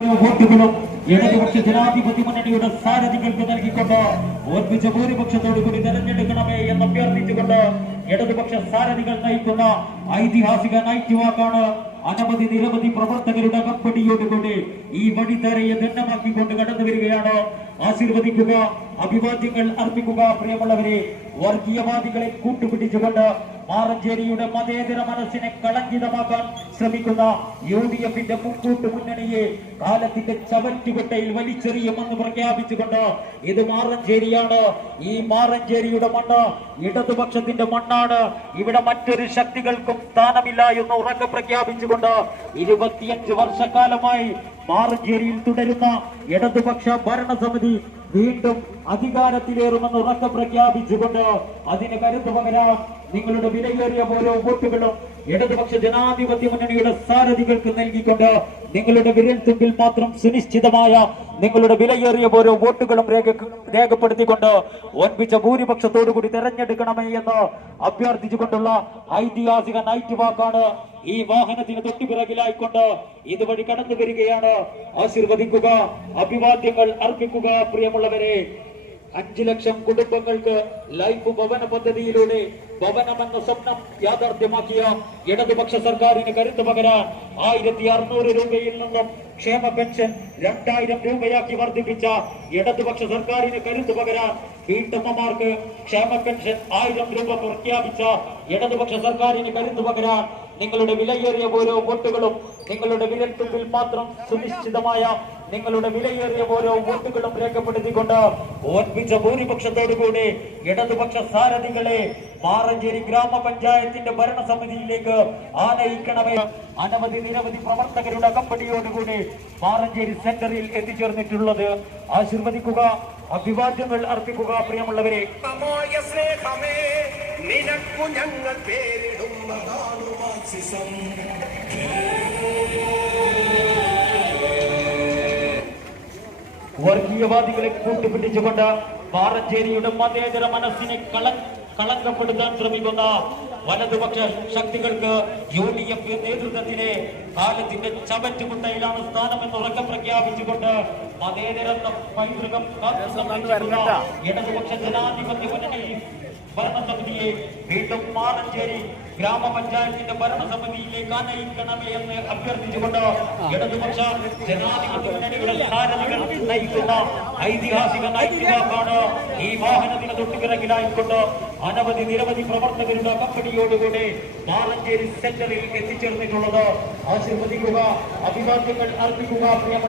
വോട്ടുകളും ഇടതുപക്ഷ ജനാധിപത്യ മുന്നണിയുടെ സാരഥികൾക്ക് നൽകിക്കൊണ്ട് ഓർപ്പിച്ച ഭൂരിപക്ഷത്തോടുകൂടി തെരഞ്ഞെടുക്കണമേ എന്ന് അഭ്യർത്ഥിച്ചുകൊണ്ട് ഇടതുപക്ഷ സാരഥികൾ നയിക്കുന്ന ഐതിഹാസിക നൈറ്റ് വാക്കാണ് അനവധി നിരവധി പ്രവർത്തകരുടെ കമ്പടിയോടുകൂടി ഈ വഴിത്തരയെ ദണ്ഡമാക്കിക്കൊണ്ട് കടന്നു വരികയാണ്. ആശീർവദിക്കുക, അഭിവാദ്യങ്ങൾ അർപ്പിക്കുക. പ്രിയമുള്ളവരെ, വർഗീയവാദികളെ കൂട്ടുപിടിച്ചുകൊണ്ട് മാറഞ്ചേരിയുടെ മതേതര മനസ്സിനെ കളങ്കിതമാക്കാൻ ശ്രമിക്കുന്ന UDFന്റെ മുൻകൂട്ട് മുന്നണിയെ കാലത്തിന്റെ ചവറ്റുകൊട്ടയിൽ വലിച്ചെറിയുമെന്ന് പ്രഖ്യാപിച്ചുകൊണ്ട് ഇത് മാറഞ്ചേരിയാണ്. ഈ മാറഞ്ചേരിയുടെ മണ്ണ് ഇടതുപക്ഷത്തിന്റെ മണ്ണാണ്. ഇവിടെ മറ്റൊരു ശക്തികൾക്കും സ്ഥാനമില്ല എന്ന് ഉറക്കെ പ്രഖ്യാപിച്ചുകൊണ്ട് 25 വർഷക്കാലമായി മാറഞ്ചേരിയിൽ തുടരുന്ന ഇടതുപക്ഷ ഭരണസമിതി വീണ്ടും അധികാരത്തിലേറുമെന്ന് ഉറക്കെ പ്രഖ്യാപിച്ചുകൊണ്ട് അതിന് കരുത്തു പകരാൻ നിങ്ങളുടെ വിലയേറിയ ഓരോ വോട്ടുകളും ഇടതുപക്ഷ ജനാധിപത്യ മുന്നണിയുടെ സാരഥികൾക്ക് നൽകിക്കൊണ്ട് നിങ്ങളുടെ വിരൽത്തുമ്പിൽ മാത്രം സുനിശ്ചിതമായ നിങ്ങളുടെ വിലയേറിയ ഓരോ വോട്ടുകളും രേഖപ്പെടുത്തിക്കൊണ്ട് ഒൻപിച്ച ഭൂരിപക്ഷത്തോടുകൂടി തെരഞ്ഞെടുക്കണമേ എന്ന് അഭ്യർത്ഥിച്ചുകൊണ്ടുള്ള ഐതിഹാസിക നൈറ്റ് വാക്കാണ് ഈ വാഹനത്തിന് തൊട്ടുപിറകിലായിക്കൊണ്ട് ഇതുവഴി കടന്നു വരികയാണ്. ആശീർവദിക്കുക, അഭിവാദ്യങ്ങൾ അർപ്പിക്കുക. പ്രിയമുള്ളവരെ, 5 ലക്ഷം കുടുംബങ്ങൾക്ക് ലൈഫ് ഭവന പദ്ധതിയിലൂടെ ഭവനമെന്ന സ്വപ്നം യാഥാർത്ഥ്യമാക്കിയ ഇടതുപക്ഷ സർക്കാരിന് കരുത്തു പകരാൻ 1600 രൂപയിൽ നിന്നും ക്ഷേമ പെൻഷൻ 2000 രൂപയാക്കി വർദ്ധിപ്പിച്ച ഇടതുപക്ഷ സർക്കാരിന് കരുത്തു പകരാൻ വീട്ടമ്മമാർക്ക് ക്ഷേമ പെൻഷൻ 1000 രൂപ പ്രഖ്യാപിച്ച ഇടതുപക്ഷ സർക്കാരിന് കരുത്തു പകരാൻ നിങ്ങളുടെ വിലയേറിയ ഓരോ വോട്ടുകളും നിങ്ങളുടെ വിരൽത്തുമ്പിൽ മാത്രം സുനിശ്ചിതമായ നിങ്ങളുടെ വിലയേറിയ ഓരോ വോട്ടുകളും രേഖപ്പെടുത്തിക്കൊണ്ട് ഓർപ്പിച്ച ഭൂരിപക്ഷത്തോടുകൂടി ഇടതുപക്ഷ സാരഥികളെ മാറഞ്ചേരി ഗ്രാമപഞ്ചായത്തിന്റെ ഭരണസമിതിയിലേക്ക് ആനയിക്കണമേ. അനവധി നിരവധി പ്രവർത്തകരുടെ കമ്പടിയോടുകൂടി മാറഞ്ചേരി സെന്ററിൽ എത്തിച്ചേർന്നിട്ടുള്ളത്. ആശീർവദിക്കുക, അഭിവാദ്യങ്ങൾ അർപ്പിക്കുക. പ്രിയമുള്ളവരെ, നിനക്കു ഞങ്ങൾ പേരിടുന്നതാണ് മാർക്സിസം. വർഗീയവാദികളെ കൂട്ടുപിടിച്ചുകൊണ്ട് മാറഞ്ചേരിയുടെ മതേതര മനസ്സിനെ കളങ്കപ്പെടുത്താൻ ശ്രമിക്കുന്ന വലതുപക്ഷ ശക്തികൾക്ക് UDF നേതൃത്വത്തിലെ കാലത്തിന്റെ ചവറ്റുകുട്ടയിലാണ് സ്ഥാനമെന്ന് ഉറക്കെ പ്രഖ്യാപിച്ചുകൊണ്ട് മതേതര പൈതൃകം ഇടതുപക്ഷ ജനാധിപത്യ മുന്നണി ഭരണസമിതിയെ വീണ്ടും മാറഞ്ചേരി ഗ്രാമപഞ്ചായത്തിന്റെ ഭരണസമിതിയിലേക്ക് ആനയിക്കണമേ എന്ന് അഭ്യർത്ഥിച്ചുകൊണ്ട് ഇടതുപക്ഷ ജനാധിപത്യ മുന്നണിയുടെ സാരഥികൾ നയിക്കുന്ന ഐതിഹാസിക നൈതികാണ് ഈ വാഹനത്തിന് തൊട്ടുപിറകിലായിക്കൊണ്ട് അനവധി നിരവധി പ്രവർത്തകരുടെ കമ്പടിയോടുകൂടി മാറഞ്ചേരി സെന്ററിൽ എത്തിച്ചേർന്നിട്ടുള്ളത്. ആശീർവദിക്കുക, അഭിവാദ്യങ്ങൾ അർപ്പിക്കുക.